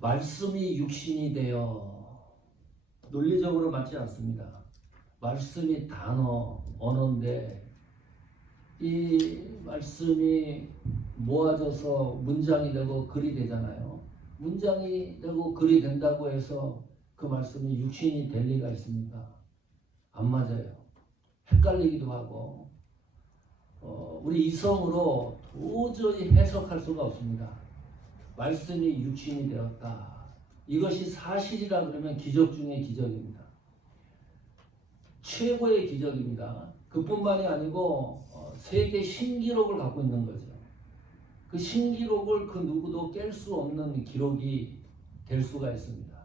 말씀이 육신이 되어 논리적으로 맞지 않습니다. 말씀이 단어, 언어인데 이 말씀이 모아져서 문장이 되고 글이 되잖아요. 문장이 되고 글이 된다고 해서 그 말씀이 육신이 될 리가 있습니까? 안 맞아요. 헷갈리기도 하고 우리 이성으로 도저히 해석할 수가 없습니다. 말씀이 육신이 되었다. 이것이 사실이라 그러면 기적 중에 기적입니다. 최고의 기적입니다. 그뿐만이 아니고 세계 신기록을 갖고 있는 거죠. 그 신기록을 그 누구도 깰 수 없는 기록이 될 수가 있습니다.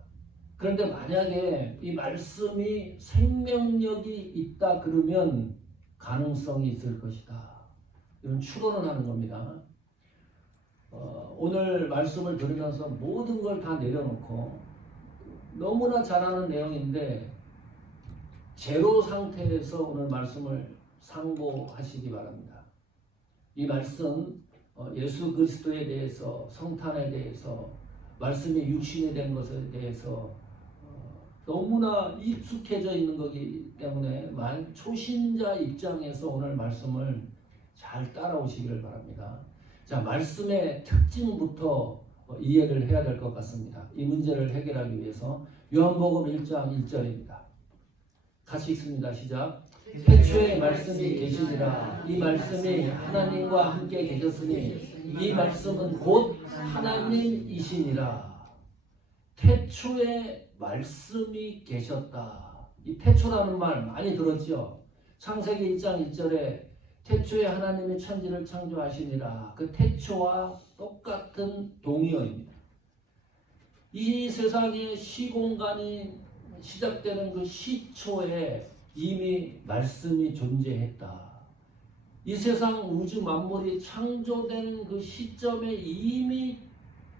그런데 만약에 이 말씀이 생명력이 있다 그러면 가능성이 있을 것이다. 이런 추론을 하는 겁니다. 오늘 말씀을 들으면서 모든 걸 다 내려놓고 너무나 잘 아는 내용인데 제로 상태에서 오늘 말씀을 상고하시기 바랍니다. 이 말씀 예수 그리스도에 대해서 성탄에 대해서 말씀이 육신이 된 것에 대해서 너무나 익숙해져 있는 거기 때문에 초신자 입장에서 오늘 말씀을 잘 따라오시기를 바랍니다. 자, 말씀의 특징부터 이해를 해야 될 것 같습니다. 이 문제를 해결하기 위해서 요한복음 1장 1절입니다. 같이 읽습니다. 시작. 태초에 말씀이 계시니라. 이 말씀이 하나님과 함께 계셨으니 이 말씀은 곧 하나님이시니라. 태초에 말씀이 계셨다. 이 태초라는 말 많이 들었죠. 창세기 1장 1절에 태초에 하나님이 천지를 창조하시니라. 그 태초와 똑같은 동의어입니다. 이 세상의 시공간이 시작되는 그 시초에 이미 말씀이 존재했다. 이 세상 우주 만물이 창조된 그 시점에 이미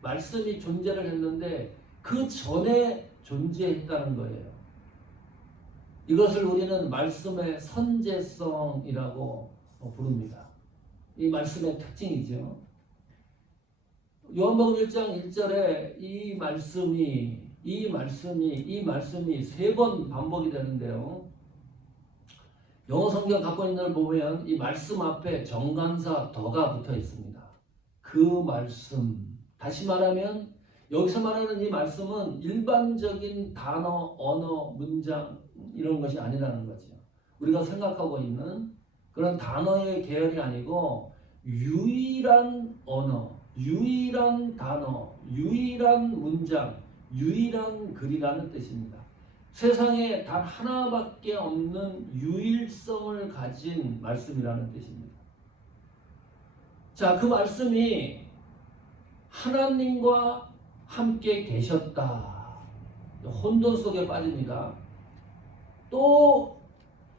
말씀이 존재를 했는데 그 전에 존재했다는 거예요. 이것을 우리는 말씀의 선제성이라고 부릅니다. 이 말씀의 특징이죠. 요한복음 1장 1절에 이 말씀이 세 번 반복이 되는데요. 영어 성경 갖고 있는 걸 보면 이 말씀 앞에 정관사 더가 붙어 있습니다. 그 말씀. 다시 말하면 여기서 말하는 이 말씀은 일반적인 단어, 언어, 문장 이런 것이 아니라는 거죠. 우리가 생각하고 있는 그런 단어의 계열이 아니고 유일한 언어, 유일한 단어, 유일한 문장, 유일한 글이라는 뜻입니다. 세상에 단 하나밖에 없는 유일성을 가진 말씀이라는 뜻입니다. 자, 그 말씀이 하나님과 함께 계셨다. 혼돈 속에 빠집니다. 또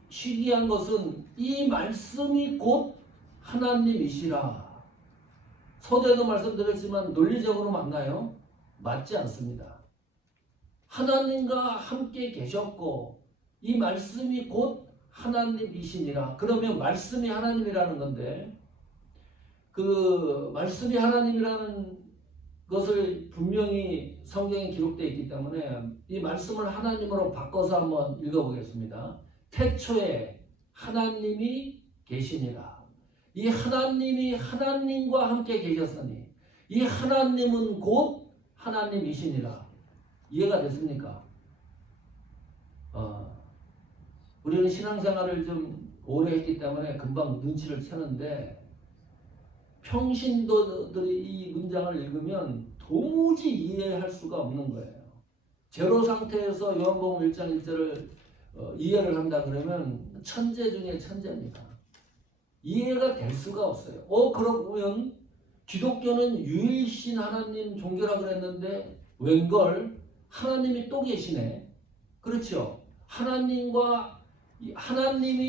희귀한 것은 이 말씀이 곧 하나님이시라. 서두에도 말씀드렸지만 논리적으로 맞나요? 맞지 않습니다. 하나님과 함께 계셨고 이 말씀이 곧 하나님이시니라. 그러면 말씀이 하나님이라는 건데 그 말씀이 하나님이라는 것을 분명히 성경에 기록되어 있기 때문에 이 말씀을 하나님으로 바꿔서 한번 읽어보겠습니다. 태초에 하나님이 계시니라. 이 하나님이 하나님과 함께 계셨으니 이 하나님은 곧 하나님이시니라. 이해가 됐습니까? 우리는 신앙생활을 좀 오래 했기 때문에 금방 눈치를 채는데 평신도들이 이 문장을 읽으면 도무지 이해할 수가 없는 거예요. 제로 상태에서 요한복음 1장 1절을 이해를 한다 그러면 천재 중에 천재입니다. 이해가 될 수가 없어요. 그러면 기독교는 유일신 하나님 종교라 그랬는데 웬걸 하나님이 또 계시네. 그렇죠? 하나님이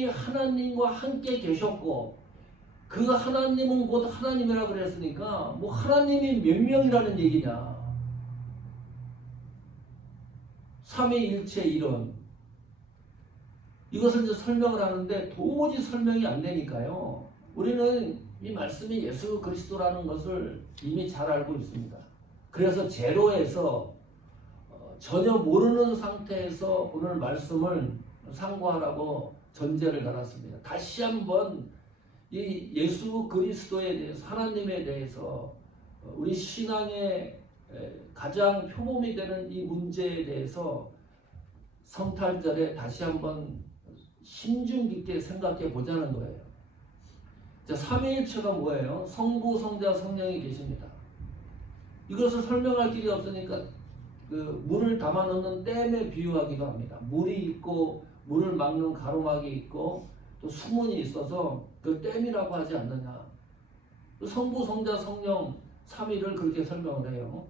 하나님과 함께 계셨고 그 하나님은 곧 하나님이라 그랬으니까 뭐 하나님이 몇 명이라는 얘기냐. 삼위일체 이론. 이것을 이제 설명을 하는데 도무지 설명이 안 되니까요. 우리는 이 말씀이 예수 그리스도라는 것을 이미 잘 알고 있습니다. 그래서 제로에서 전혀 모르는 상태에서 오늘 말씀을 상고하라고 전제를 달았습니다. 다시 한번 이 예수 그리스도에 대해서, 하나님에 대해서 우리 신앙의 가장 표범이 되는 이 문제에 대해서 성탄절에 다시 한번 심중 깊게 생각해 보자는 거예요. 자, 삼위일체가 뭐예요? 성부, 성자, 성령이 계십니다. 이것을 설명할 길이 없으니까 그 물을 담아 넣는 댐에 비유하기도 합니다. 물이 있고 물을 막는 가로막이 있고 또 수문이 있어서 그 댐이라고 하지 않느냐. 성부, 성자, 성령 삼위를 그렇게 설명을 해요.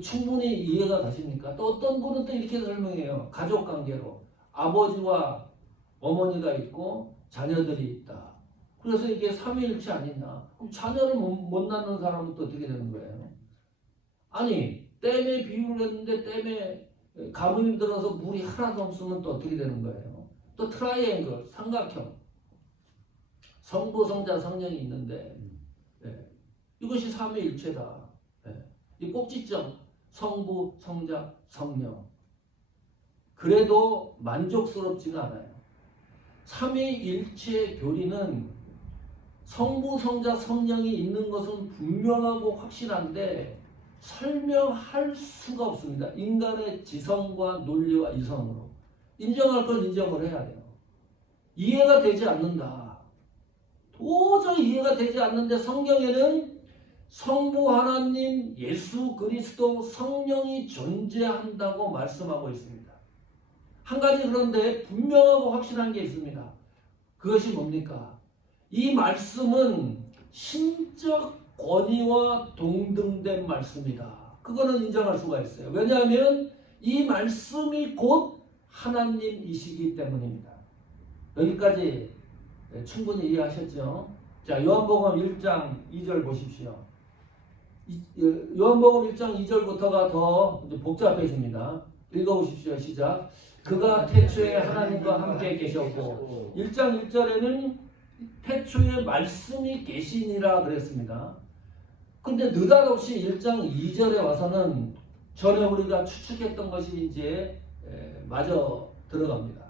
충분히 이해가 가십니까? 또 어떤 분은 또 이렇게 설명해요. 가족 관계로 아버지와 어머니가 있고 자녀들이 있다. 그래서 이게 삼위일체 아니냐? 그럼 자녀를 못 낳는 사람은 또 어떻게 되는 거예요? 아니, 댐에 비유를 했는데 댐에 가뭄이 들어서 물이 하나도 없으면 또 어떻게 되는 거예요? 또 트라이앵글, 삼각형, 성부, 성자, 성령이 있는데 이것이 삼위일체다. 이 꼭지점, 성부, 성자, 성령. 그래도 만족스럽지가 않아요. 삼위일체 교리는 성부, 성자, 성령이 있는 것은 분명하고 확실한데 설명할 수가 없습니다. 인간의 지성과 논리와 이성으로. 인정할 건 인정을 해야 돼요. 이해가 되지 않는다. 도저히 이해가 되지 않는데 성경에는 성부 하나님, 예수 그리스도, 성령이 존재한다고 말씀하고 있습니다. 한 가지 그런데 분명하고 확실한 게 있습니다. 그것이 뭡니까? 이 말씀은 신적 권위와 동등된 말씀이다. 그거는 인정할 수가 있어요. 왜냐하면 이 말씀이 곧 하나님이시기 때문입니다. 여기까지 충분히 이해하셨죠? 자, 요한복음 1장 2절 보십시오. 요한복음 1장 2절부터가 더 복잡해집니다. 읽어보십시오. 시작. 그가 태초에 하나님과 함께 계셨고 1장 1절에는 태초에 말씀이 계시니라 그랬습니다. 근데 느닷없이 1장 2절에 와서는 전에 우리가 추측했던 것이 이제 마저 들어갑니다.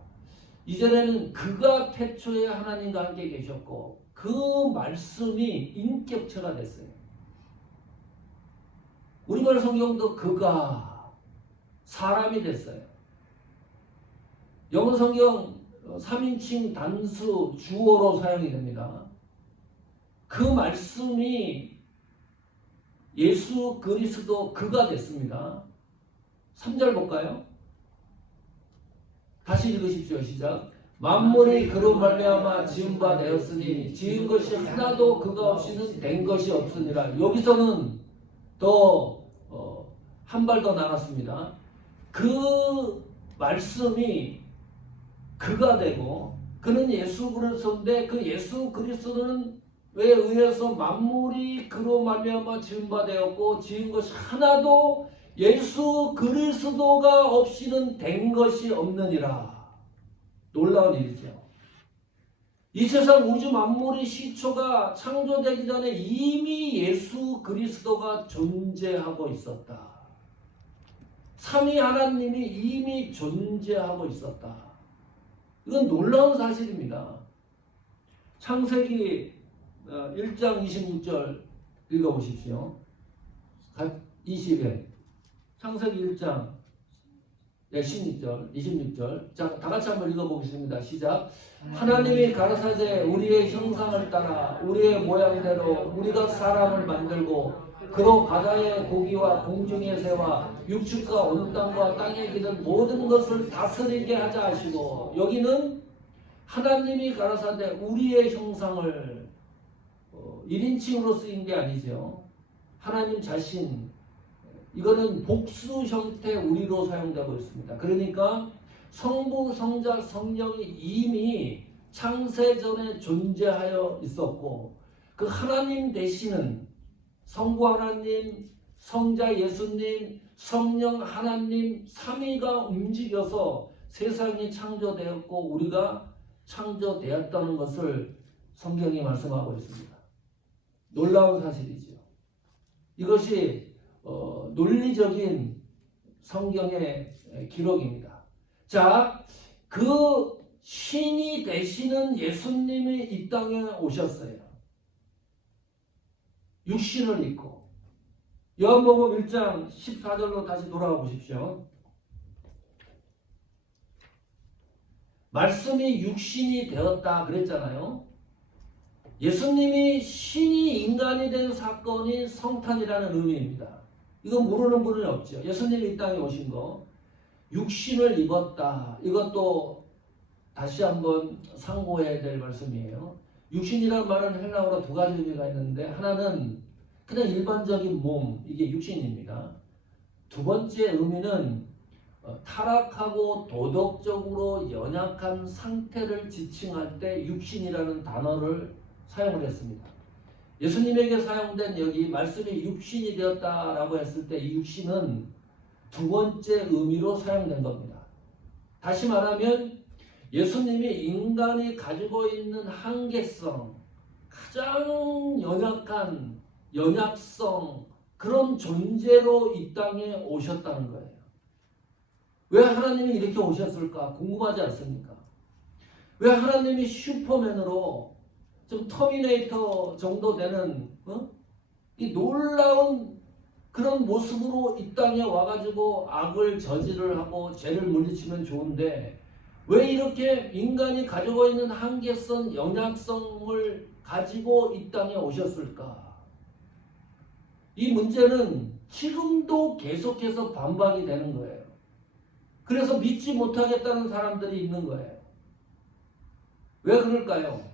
2절에는 그가 태초에 하나님과 함께 계셨고 그 말씀이 인격체가 됐어요. 우리말 성경도 그가 사람이 됐어요. 영어 성경 3인칭 단수 주어로 사용이 됩니다. 그 말씀이 예수 그리스도 그가 됐습니다. 3절 볼까요? 다시 읽으십시오. 시작. 만물이 그로 말미암아 지은 바 되었으니 지은 것이 하나도 그가 없이는 된 것이 없으니라. 여기서는 더 한 발 더 나갔습니다. 그 말씀이 그가 되고 그는 예수 그리스도인데 그 예수 그리스도는 왜 의해서 만물이 그로 말미암아 지은 바 되었고 지은 것이 하나도 예수 그리스도가 없이는 된 것이 없느니라. 놀라운 일이죠. 이 세상 우주 만물의 시초가 창조되기 전에 이미 예수 그리스도가 존재하고 있었다. 삼위 하나님이 이미 존재하고 있었다. 이건 놀라운 사실입니다. 창세기 1장 26절 읽어보십시오. 20회 창세기 1장 16절 26절 자, 다같이 한번 읽어보겠습니다. 시작. 하나님이 가라사대 우리의 형상을 따라 우리의 모양대로 우리가 사람을 만들고 그로 바다의 고기와 공중의 새와 육축과 온 땅과 땅에 기는 모든 것을 다스리게 하자 하시고 여기는 하나님이 가라사대 우리의 형상을 1인칭으로 쓰인 게 아니죠. 하나님 자신 이거는 복수 형태 우리로 사용되고 있습니다. 그러니까 성부, 성자, 성령이 이미 창세전에 존재하여 있었고 그 하나님 되시는 성부 하나님, 성자 예수님, 성령 하나님 삼위가 움직여서 세상이 창조되었고 우리가 창조되었다는 것을 성경이 말씀하고 있습니다. 놀라운 사실이죠. 이것이 논리적인 성경의 기록입니다. 자, 그 신이 되시는 예수님이 이 땅에 오셨어요. 육신을 입고. 요한복음 1장 14절로 다시 돌아가 보십시오. 말씀이 육신이 되었다 그랬잖아요. 예수님이 신이 인간이 된 사건이 성탄이라는 의미입니다. 이거 모르는 분은 없죠. 예수님이 이 땅에 오신 거 육신을 입었다. 이것도 다시 한번 상고해야 될 말씀이에요. 육신이라는 말은 헬라어로 두 가지 의미가 있는데 하나는 그냥 일반적인 몸, 이게 육신입니다. 두 번째 의미는 타락하고 도덕적으로 연약한 상태를 지칭할 때 육신이라는 단어를 사용을 했습니다. 예수님에게 사용된 여기 말씀이 육신이 되었다라고 했을 때 이 육신은 두 번째 의미로 사용된 겁니다. 다시 말하면 예수님이 인간이 가지고 있는 한계성, 가장 연약한 연약성, 그런 존재로 이 땅에 오셨다는 거예요. 왜 하나님이 이렇게 오셨을까? 궁금하지 않습니까? 왜 하나님이 슈퍼맨으로 좀 터미네이터 정도 되는 이 놀라운 그런 모습으로 이 땅에 와가지고 악을 저지를 하고 죄를 물리치면 좋은데 왜 이렇게 인간이 가지고 있는 한계성, 연약성을 가지고 이 땅에 오셨을까? 이 문제는 지금도 계속해서 반박이 되는 거예요. 그래서 믿지 못하겠다는 사람들이 있는 거예요. 왜 그럴까요?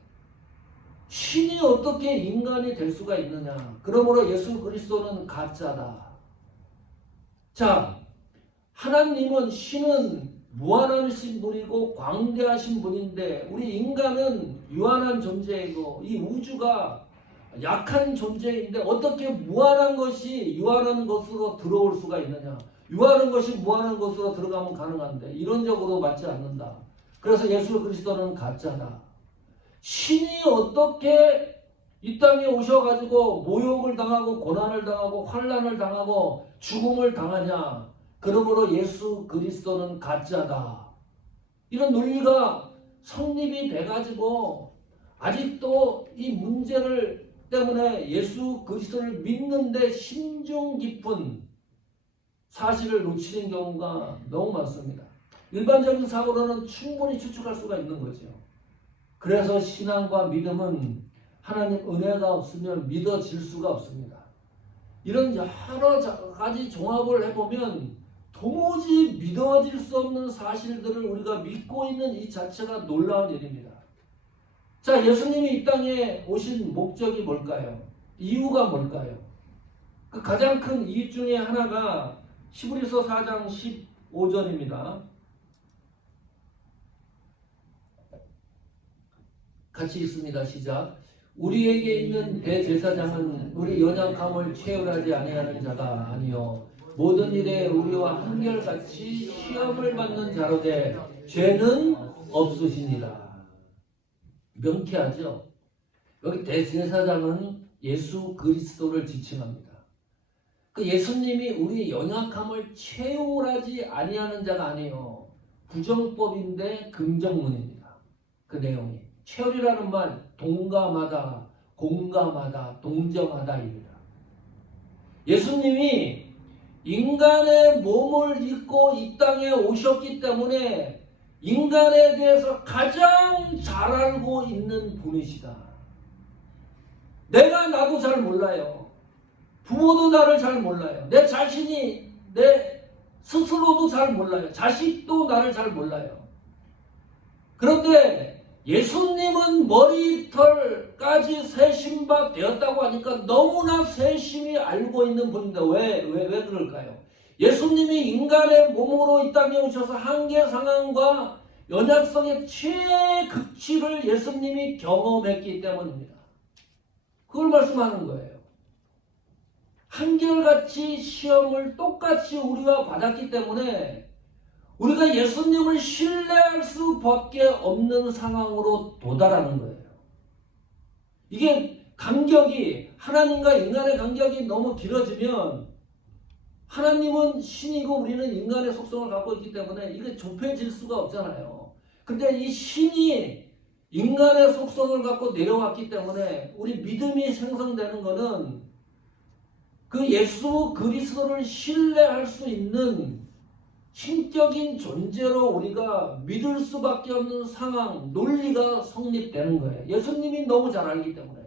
신이 어떻게 인간이 될 수가 있느냐? 그러므로 예수 그리스도는 가짜다. 자, 하나님은 신은 무한하신 분이고 광대하신 분인데 우리 인간은 유한한 존재이고 이 우주가 약한 존재인데 어떻게 무한한 것이 유한한 것으로 들어올 수가 있느냐? 유한한 것이 무한한 것으로 들어가면 가능한데 이론적으로 맞지 않는다. 그래서 예수 그리스도는 가짜다. 신이 어떻게 이 땅에 오셔가지고 모욕을 당하고 고난을 당하고 환난을 당하고 죽음을 당하냐? 그러므로 예수 그리스도는 가짜다. 이런 논리가 성립이 돼가지고 아직도 이 문제를 때문에 예수 그리스도를 믿는데 심중 깊은 사실을 놓치는 경우가 너무 많습니다. 일반적인 사고로는 충분히 추측할 수가 있는 거죠. 그래서 신앙과 믿음은 하나님 은혜가 없으면 믿어질 수가 없습니다. 이런 여러 가지 종합을 해보면 도무지 믿어질 수 없는 사실들을 우리가 믿고 있는 이 자체가 놀라운 일입니다. 자, 예수님이 이 땅에 오신 목적이 뭘까요? 이유가 뭘까요? 그 가장 큰 이유 중에 하나가 히브리서 4장 15절입니다. 같이 읽습니다. 시작. 우리에게 있는 대제사장은 우리 연약함을 채울하지 아니하는 자가 아니요 모든 일에 우리와 한결같이 시험을 받는 자로되 죄는 없으시니라. 명쾌하죠. 여기 대제사장은 예수 그리스도를 지칭합니다. 그 예수님이 우리 연약함을 채울하지 아니하는 자가 아니요 부정법인데 긍정문입니다. 그 내용이 채울이라는 말 동감하다, 공감하다, 동정하다입니다. 예수님이 인간의 몸을 입고 이 땅에 오셨기 때문에 인간에 대해서 가장 잘 알고 있는 분이시다. 나도 잘 몰라요. 부모도 나를 잘 몰라요. 내 자신이 내 스스로도 잘 몰라요. 자식도 나를 잘 몰라요. 그런데 예수님은 머리털까지 세심바 되었다고 하니까 너무나 세심히 알고 있는 분입니다. 왜 그럴까요? 예수님이 인간의 몸으로 이 땅에 오셔서 한계 상황과 연약성의 최극치를 예수님이 경험했기 때문입니다. 그걸 말씀하는 거예요. 한결같이 시험을 똑같이 우리와 받았기 때문에 우리가 예수님을 신뢰할 수밖에 없는 상황으로 도달하는 거예요. 이게 간격이 하나님과 인간의 간격이 너무 길어지면 하나님은 신이고 우리는 인간의 속성을 갖고 있기 때문에 이게 좁혀질 수가 없잖아요. 근데 이 신이 인간의 속성을 갖고 내려왔기 때문에 우리 믿음이 생성되는 것은 그 예수 그리스도를 신뢰할 수 있는 신적인 존재로 우리가 믿을 수밖에 없는 상황, 논리가 성립되는 거예요. 예수님이 너무 잘 알기 때문에.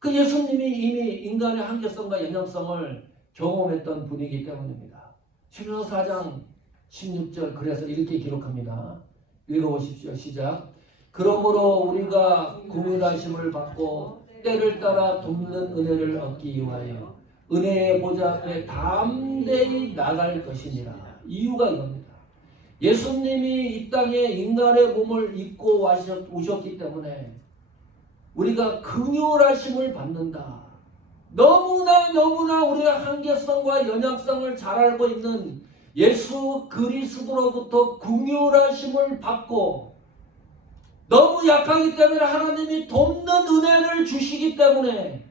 그 예수님이 이미 인간의 한계성과 연약성을 경험했던 분이기 때문입니다. 시므서 4장 16절 그래서 이렇게 기록합니다. 읽어보십시오. 시작. 그러므로 우리가 구원하심을 받고 때를 따라 돕는 은혜를 얻기 위하여 은혜의 보좌 앞에 담대히 나갈 것이니라. 이유가 이겁니다. 예수님이 이 땅에 인간의 몸을 입고 오셨기 때문에 우리가 긍휼하심을 받는다. 너무나 우리가 한계성과 연약성을 잘 알고 있는 예수 그리스도로부터 긍휼하심을 받고 너무 약하기 때문에 하나님이 돕는 은혜를 주시기 때문에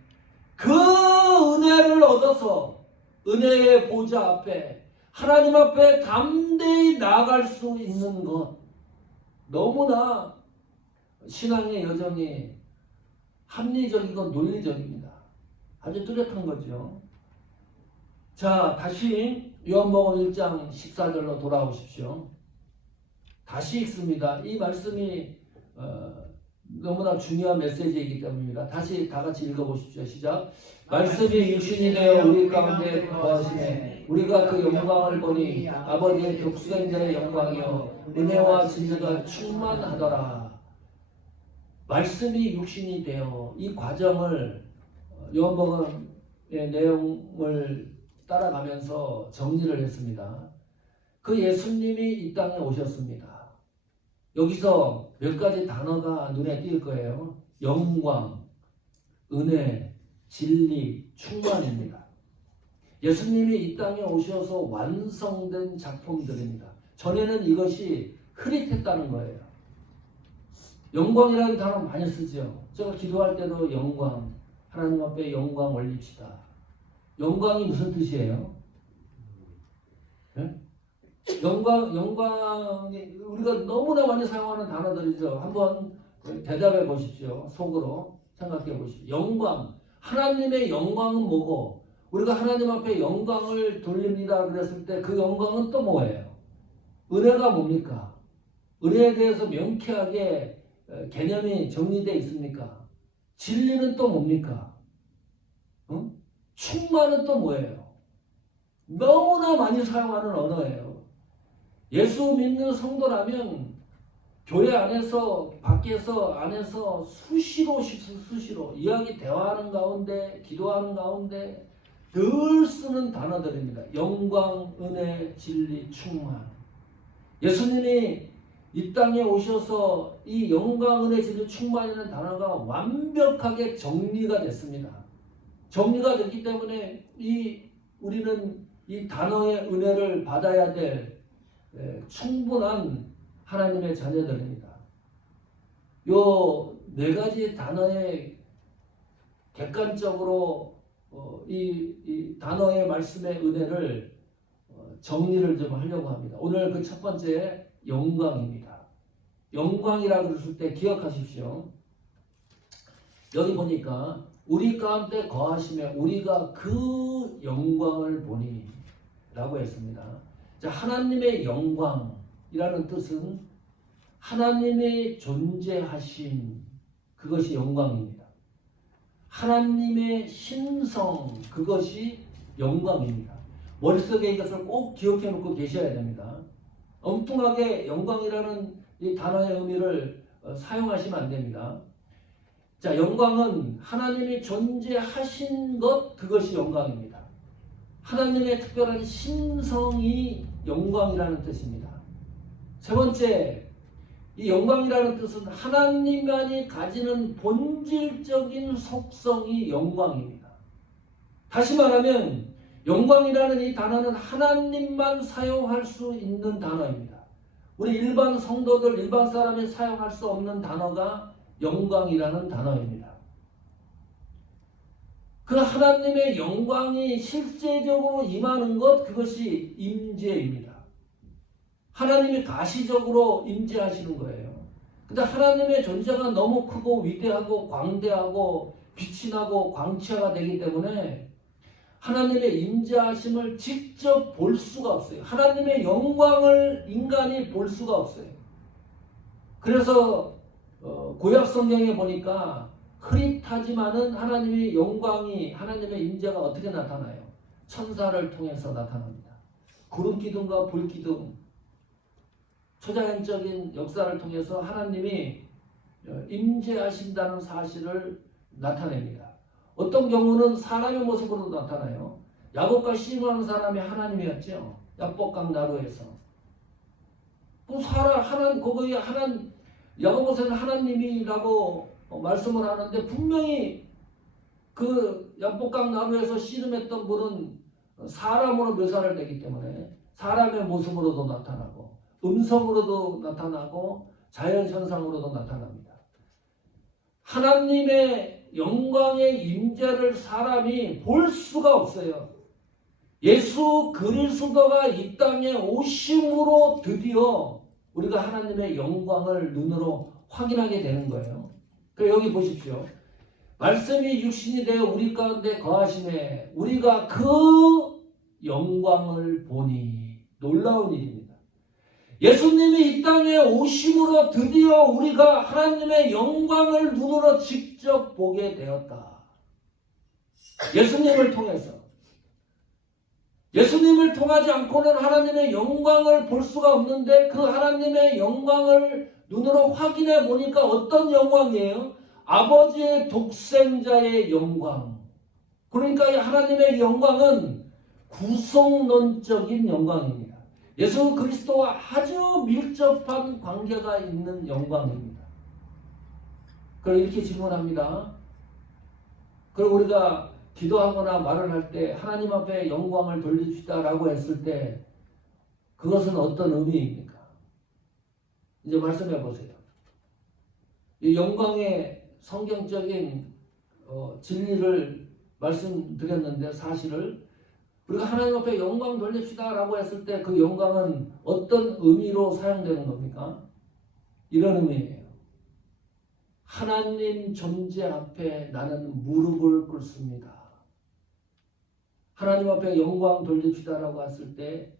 그 은혜를 얻어서 은혜의 보좌 앞에 하나님 앞에 담대히 나아갈 수 있는 것, 너무나 신앙의 여정이 합리적이고 논리적입니다. 아주 뚜렷한 거죠. 자, 다시 요한복음 1장 14절로 돌아오십시오. 다시 읽습니다. 이 말씀이 너무나 중요한 메시지이기 때문입니다. 다시 다 같이 읽어보십시오. 시작. 말씀이 육신이 되어 우리 가운데 거하시네. 우리가 그 영광을 보니 아버지의 독생자의 영광이요 은혜와 진리가 충만하더라. 말씀이 육신이 되어 이 과정을 요한복음의 내용을 따라가면서 정리를 했습니다. 그 예수님이 이 땅에 오셨습니다. 여기서 몇 가지 단어가 눈에 띌 거예요. 영광, 은혜, 진리, 충만입니다. 예수님이 이 땅에 오셔서 완성된 작품들입니다. 전에는 이것이 흐릿했다는 거예요. 영광이라는 단어 많이 쓰죠. 제가 기도할 때도 영광, 하나님 앞에 영광 올립시다. 영광이 무슨 뜻이에요? 네? 영광이 우리가 너무나 많이 사용하는 단어들이죠. 한번 대답해 보십시오. 속으로 생각해 보십시오. 영광, 하나님의 영광은 뭐고 우리가 하나님 앞에 영광을 돌립니다 그랬을 때 그 영광은 또 뭐예요? 은혜가 뭡니까? 은혜에 대해서 명쾌하게 개념이 정리되어 있습니까? 진리는 또 뭡니까? 충만은 또 뭐예요? 너무나 많이 사용하는 언어예요. 예수 믿는 성도라면 교회 안에서 밖에서 안에서 수시로 이야기 대화하는 가운데 기도하는 가운데 늘 쓰는 단어들입니다. 영광, 은혜, 진리, 충만. 예수님이 이 땅에 오셔서 이 영광, 은혜, 진리, 충만이라는 단어가 완벽하게 정리가 됐습니다. 정리가 됐기 때문에 우리는 이 단어의 은혜를 받아야 될 충분한 하나님의 자녀들입니다. 요 네 가지 단어의 객관적으로 이 단어의 말씀의 은혜를 정리를 좀 하려고 합니다. 오늘 그 첫 번째 영광입니다. 영광이라고 그랬을 때 기억하십시오. 여기 보니까 우리 가운데 거하시며 우리가 그 영광을 보니 라고 했습니다. 자, 하나님의 영광이라는 뜻은 하나님의 존재하심, 그것이 영광입니다. 하나님의 신성, 그것이 영광입니다. 머릿속에 이것을 꼭 기억해 놓고 계셔야 됩니다. 엉뚱하게 영광이라는 이 단어의 의미를 사용하시면 안 됩니다. 자, 영광은 하나님이 존재하신 것, 그것이 영광입니다. 하나님의 특별한 신성이 영광이라는 뜻입니다. 세 번째, 이 영광이라는 뜻은 하나님만이 가지는 본질적인 속성이 영광입니다. 다시 말하면 영광이라는 이 단어는 하나님만 사용할 수 있는 단어입니다. 우리 일반 성도들, 일반 사람이 사용할 수 없는 단어가 영광이라는 단어입니다. 그 하나님의 영광이 실제적으로 임하는 것, 그것이 임재입니다. 하나님이 가시적으로 임재하시는 거예요. 근데 하나님의 존재가 너무 크고 위대하고 광대하고 빛이 나고 광채가 되기 때문에 하나님의 임재하심을 직접 볼 수가 없어요. 하나님의 영광을 인간이 볼 수가 없어요. 그래서 구약 성경에 보니까 흐릿하지만은 하나님의 영광이, 하나님의 임재가 어떻게 나타나요? 천사를 통해서 나타납니다. 구름 기둥과 불 기둥, 초자연적인 역사를 통해서 하나님이 임재하신다는 사실을 나타냅니다. 어떤 경우는 사람의 모습으로 나타나요. 야곱과 시므라는 사람이 하나님이었죠. 야복강 나루에서. 거기 야고보서는 하나님이라고 말씀을 하는데 분명히 그 야복강 나루에서 씨름했던 분은 사람으로 묘사를 되기 때문에 사람의 모습으로도 나타나고 음성으로도 나타나고 자연현상으로도 나타납니다. 하나님의 영광의 임재를 사람이 볼 수가 없어요. 예수 그리스도가 이 땅에 오심으로 드디어 우리가 하나님의 영광을 눈으로 확인하게 되는 거예요. 여기 보십시오. 말씀이 육신이 되어 우리 가운데 거하심에 우리가 그 영광을 보니, 놀라운 일입니다. 예수님이 이 땅에 오심으로 드디어 우리가 하나님의 영광을 눈으로 직접 보게 되었다. 예수님을 통해서. 예수님을 통하지 않고는 하나님의 영광을 볼 수가 없는데 그 하나님의 영광을 눈으로 확인해 보니까 어떤 영광이에요? 아버지의 독생자의 영광. 그러니까 하나님의 영광은 구성론적인 영광입니다. 예수 그리스도와 아주 밀접한 관계가 있는 영광입니다. 그럼 이렇게 질문합니다. 그럼 우리가 기도하거나 말을 할 때 하나님 앞에 영광을 돌려주시다라고 했을 때 그것은 어떤 의미입니까? 이제 말씀해 보세요. 이 영광의 성경적인 진리를 말씀드렸는데 사실을 우리가 하나님 앞에 영광 돌립시다라고 했을 때 그 영광은 어떤 의미로 사용되는 겁니까? 이런 의미예요. 하나님 존재 앞에 나는 무릎을 꿇습니다. 하나님 앞에 영광 돌립시다라고 했을 때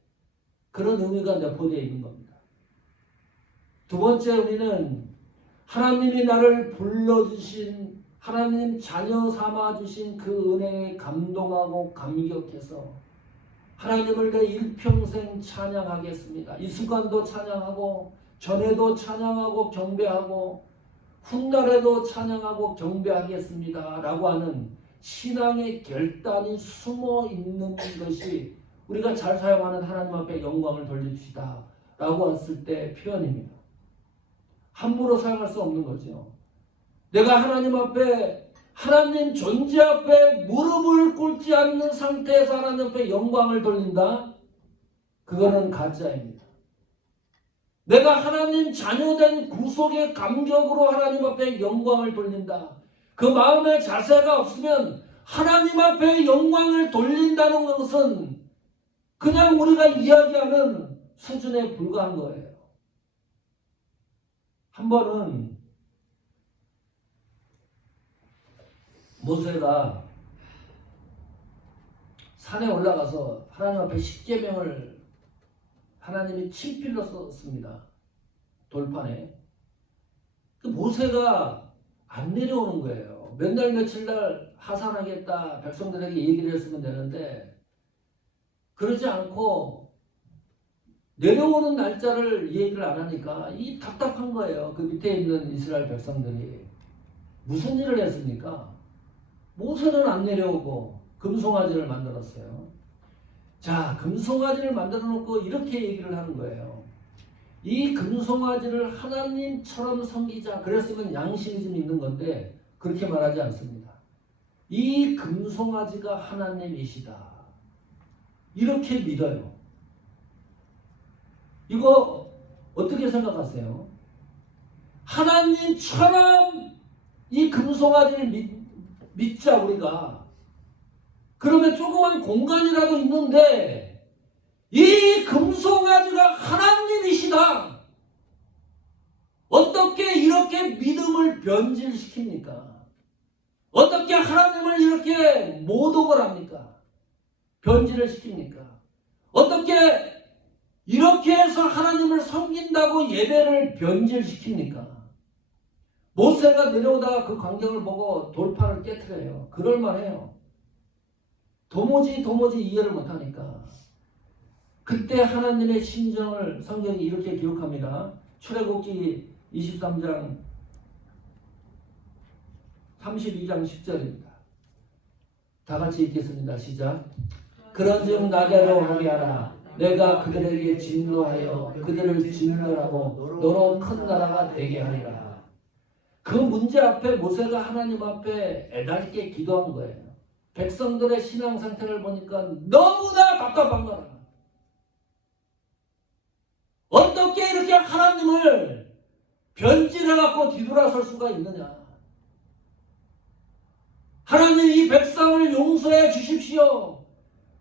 그런 의미가 내포되어 있는 겁니다. 두 번째 의미는 하나님이 나를 불러주신, 하나님 자녀 삼아주신 그 은혜에 감동하고 감격해서 하나님을 내 일평생 찬양하겠습니다. 이 순간도 찬양하고 전에도 찬양하고 경배하고 훗날에도 찬양하고 경배하겠습니다 라고 하는 신앙의 결단이 숨어 있는 것이 우리가 잘 사용하는 하나님 앞에 영광을 돌립시다 라고 했을 때 표현입니다. 함부로 사용할 수 없는 거죠. 내가 하나님 앞에, 하나님 존재 앞에 무릎을 꿇지 않는 상태에서 하나님 앞에 영광을 돌린다? 그거는 가짜입니다. 내가 하나님 자녀된 구속의 감격으로 하나님 앞에 영광을 돌린다. 그 마음의 자세가 없으면 하나님 앞에 영광을 돌린다는 것은 그냥 우리가 이야기하는 수준에 불과한 거예요. 한 번은 모세가 산에 올라가서 하나님 앞에 십계명을 하나님이 친필로 썼습니다. 돌판에. 그 모세가 안 내려오는 거예요. 몇 날 며칠 날 하산하겠다 백성들에게 얘기를 했으면 되는데 그러지 않고 내려오는 날짜를 얘기를 안 하니까 이 답답한 거예요. 그 밑에 있는 이스라엘 백성들이. 무슨 일을 했습니까? 모세는 안 내려오고 금송아지를 만들었어요. 자, 금송아지를 만들어 놓고 이렇게 얘기를 하는 거예요. 이 금송아지를 하나님처럼 섬기자. 그랬으면 양심이 좀 있는 건데 그렇게 말하지 않습니다. 이 금송아지가 하나님이시다. 이렇게 믿어요. 이거 어떻게 생각하세요? 하나님처럼 이 금송아지를 믿자 우리가. 그러면 조그만 공간이라도 있는데 이 금송아지가 하나님이시다. 어떻게 이렇게 믿음을 변질시킵니까? 어떻게 하나님을 이렇게 모독을 합니까? 변질을 시킵니까? 어떻게 이렇게 해서 하나님을 섬긴다고 예배를 변질시킵니까? 모세가 내려오다가 그 광경을 보고 돌판을 깨트려요. 그럴만해요. 도무지 이해를 못하니까. 그때 하나님의 심정을 성경이 이렇게 기록합니다. 출애굽기 23장 32장 10절입니다. 다 같이 읽겠습니다. 시작. 그런즉 나대로 하게 하라. 내가 그들에게 진노하여 그들을 진멸하고 너로 큰 나라가 되게 하리라. 그 문제 앞에 모세가 하나님 앞에 애달게 기도한 거예요. 백성들의 신앙 상태를 보니까 너무나 답답한 거야. 어떻게 이렇게 하나님을 변질해갖고 뒤돌아설 수가 있느냐. 하나님 이 백성을 용서해 주십시오.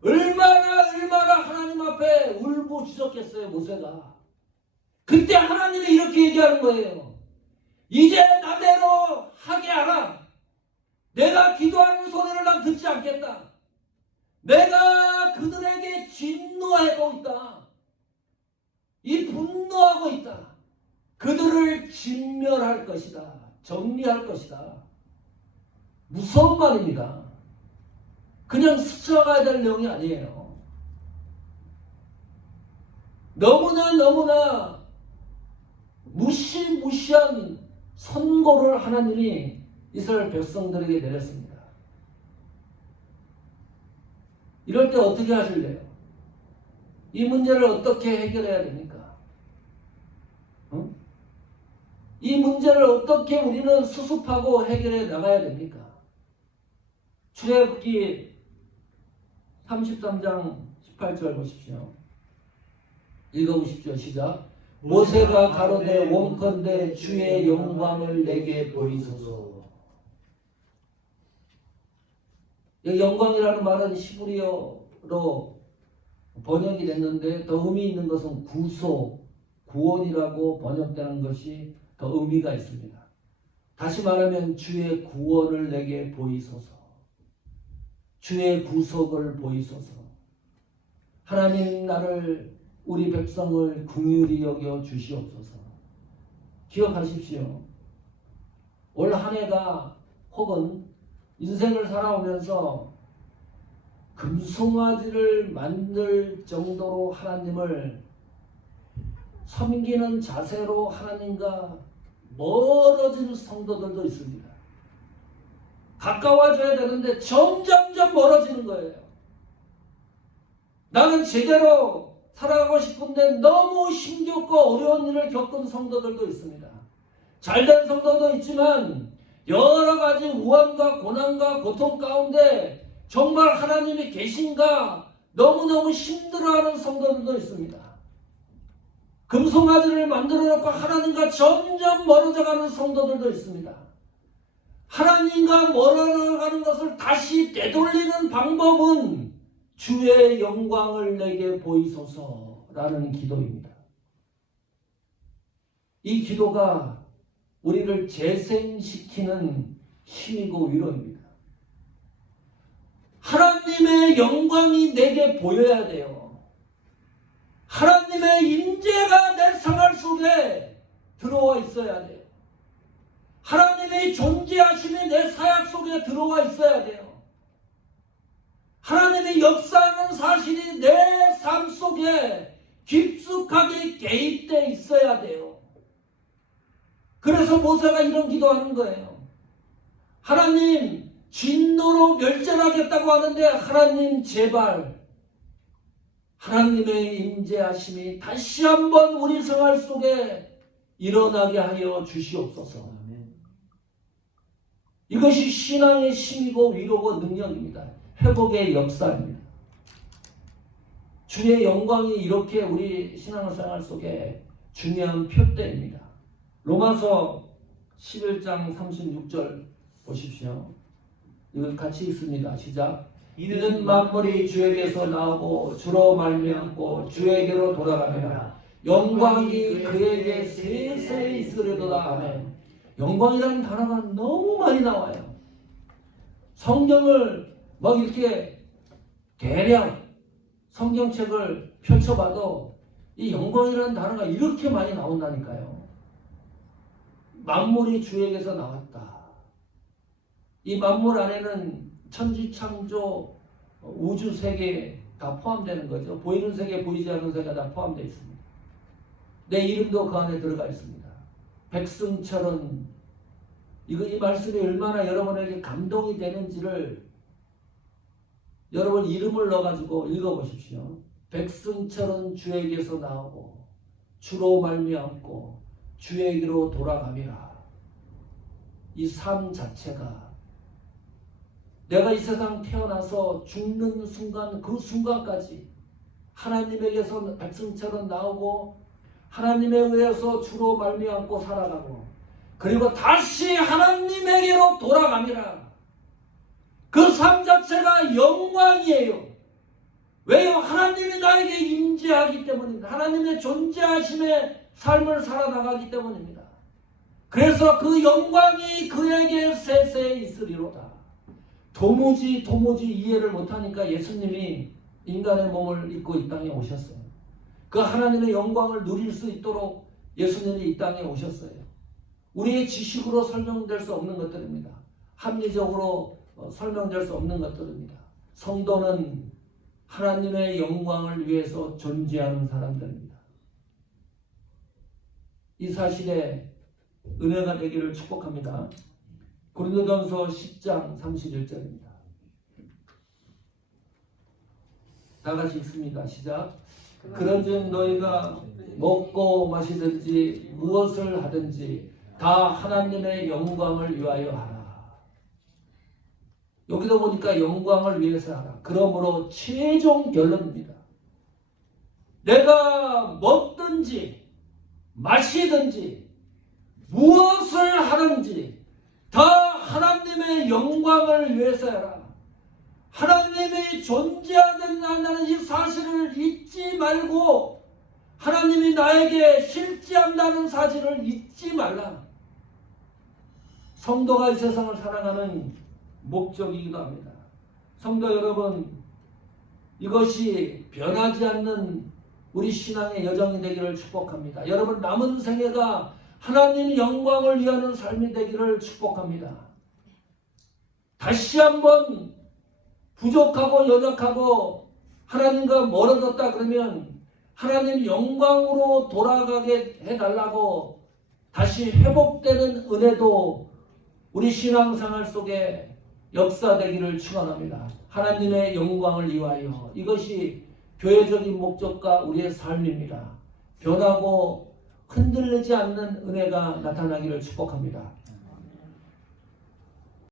얼마나 하나님 앞에 울부짖었겠어요 모세가. 그때 하나님이 이렇게 얘기하는 거예요. 이제 나대로 하게 하라. 내가 기도하는 소리를 난 듣지 않겠다. 내가 그들에게 진노하고 있다. 이 분노하고 있다. 그들을 진멸할 것이다. 정리할 것이다. 무서운 말입니다. 그냥 스쳐가야 될 내용이 아니에요. 너무나 무시무시한 선고를 하나님이 이스라엘 백성들에게 내렸습니다. 이럴 때 어떻게 하실래요? 이 문제를 어떻게 해결해야 됩니까? 이 문제를 어떻게 우리는 수습하고 해결해 나가야 됩니까? 출애굽기 33장 18절 보십시오. 읽어보십시오. 시작. 모세가 가로되 원컨대 주의 영광을 내게 보이소서. 여기 영광이라는 말은 히브리어로 번역이 됐는데 더 의미 있는 것은 구속, 구원이라고 번역되는 것이 더 의미가 있습니다. 다시 말하면 주의 구원을 내게 보이소서. 주의 구속을 보이소서. 하나님 나를 우리 백성을 긍휼히 여겨 주시옵소서. 기억하십시오. 올 한 해가 혹은 인생을 살아오면서 금송아지를 만들 정도로 하나님을 섬기는 자세로 하나님과 멀어진 성도들도 있습니다. 가까워져야 되는데 점점점 멀어지는 거예요. 나는 제대로 살아가고 싶은데 너무 힘겹고 어려운 일을 겪은 성도들도 있습니다. 잘된 성도도 있지만 여러 가지 우환과 고난과 고통 가운데 정말 하나님이 계신가 너무너무 힘들어하는 성도들도 있습니다. 금송아지를 만들어 놓고 하나님과 점점 멀어져가는 성도들도 있습니다. 하나님과 멀어져가는 것을 다시 되돌리는 방법은 주의 영광을 내게 보이소서라는 기도입니다. 이 기도가 우리를 재생시키는 힘이고 위로입니다. 하나님의 영광이 내게 보여야 돼요. 하나님의 임재가 내 생활 속에 들어와 있어야 돼요. 하나님의 존재하심이 내 사역 속에 들어와 있어야 돼요. 하나님의 역사하는 사실이 내 삶 속에 깊숙하게 개입되어 있어야 돼요. 그래서 모세가 이런 기도하는 거예요. 하나님 진노로 멸절하겠다고 하는데 하나님 제발 하나님의 임재하심이 다시 한번 우리 생활 속에 일어나게 하여 주시옵소서. 이것이 신앙의 힘이고 위로고 능력입니다. 회복의 역사입니다. 주의 영광이 이렇게 우리 신앙생활 속에 중요한 표대입니다. 로마서 11장 36절 보십시오. 이거 같이 읽습니다. 시작. 이는 만물이 주에게서 나오고 주로 말미암고 주에게로 돌아가느라 영광이 그에게 세세히 있으리로다. 아멘. 영광이라는 단어가 너무 많이 나와요. 성경을 막 이렇게 대량 성경책을 펼쳐봐도 이 영광이라는 단어가 이렇게 많이 나온다니까요. 만물이 주에게서 나왔다. 이 만물 안에는 천지창조, 우주세계 다 포함되는 거죠. 보이는 세계, 보이지 않는 세계가 다 포함되어 있습니다. 내 이름도 그 안에 들어가 있습니다. 백승철은 이 말씀이 얼마나 여러분에게 감동이 되는지를 여러분 이름을 넣어가지고 읽어보십시오. 백승철은 주에게서 나오고 주로 말미암고 주에게로 돌아가미라. 이 삶 자체가 내가 이 세상 태어나서 죽는 순간 그 순간까지 하나님에게서 백승철은 나오고 하나님에 의해서 주로 말미암고 살아가고 그리고 다시 하나님에게로 돌아갑니다. 그 삶 자체가 영광이에요. 왜요? 하나님이 나에게 임재하기 때문입니다. 하나님의 존재하심의 삶을 살아나가기 때문입니다. 그래서 그 영광이 그에게 세세히 있으리로다. 도무지 이해를 못하니까 예수님이 인간의 몸을 입고 이 땅에 오셨어요. 그 하나님의 영광을 누릴 수 있도록 예수님이 이 땅에 오셨어요. 우리의 지식으로 설명될 수 없는 것들입니다. 합리적으로 설명될 수 없는 것들입니다. 성도는 하나님의 영광을 위해서 존재하는 사람들입니다. 이 사실에 은혜가 되기를 축복합니다. 고린도전서 10장 31절입니다. 다 같이 읽습니다. 시작. 그런즉 너희가 먹고 마시든지 무엇을 하든지 다 하나님의 영광을 위하여 하라. 여기도 보니까 영광을 위해서 하라. 그러므로 최종 결론입니다. 내가 먹든지 마시든지 무엇을 하든지 다 하나님의 영광을 위해서 해라. 하나님이 존재한다는 이 사실을 잊지 말고 하나님이 나에게 실제한다는 사실을 잊지 말라. 성도가 이 세상을 살아가는 목적이기도 합니다. 성도 여러분, 이것이 변하지 않는 우리 신앙의 여정이 되기를 축복합니다. 여러분 남은 생애가 하나님 영광을 위하는 삶이 되기를 축복합니다. 다시 한번 부족하고 연약하고 하나님과 멀어졌다 그러면 하나님 영광으로 돌아가게 해달라고 다시 회복되는 은혜도 우리 신앙생활 속에 역사되기를 축원합니다. 하나님의 영광을 위하여. 이것이 교회적인 목적과 우리의 삶입니다. 변하고 흔들리지 않는 은혜가 나타나기를 축복합니다.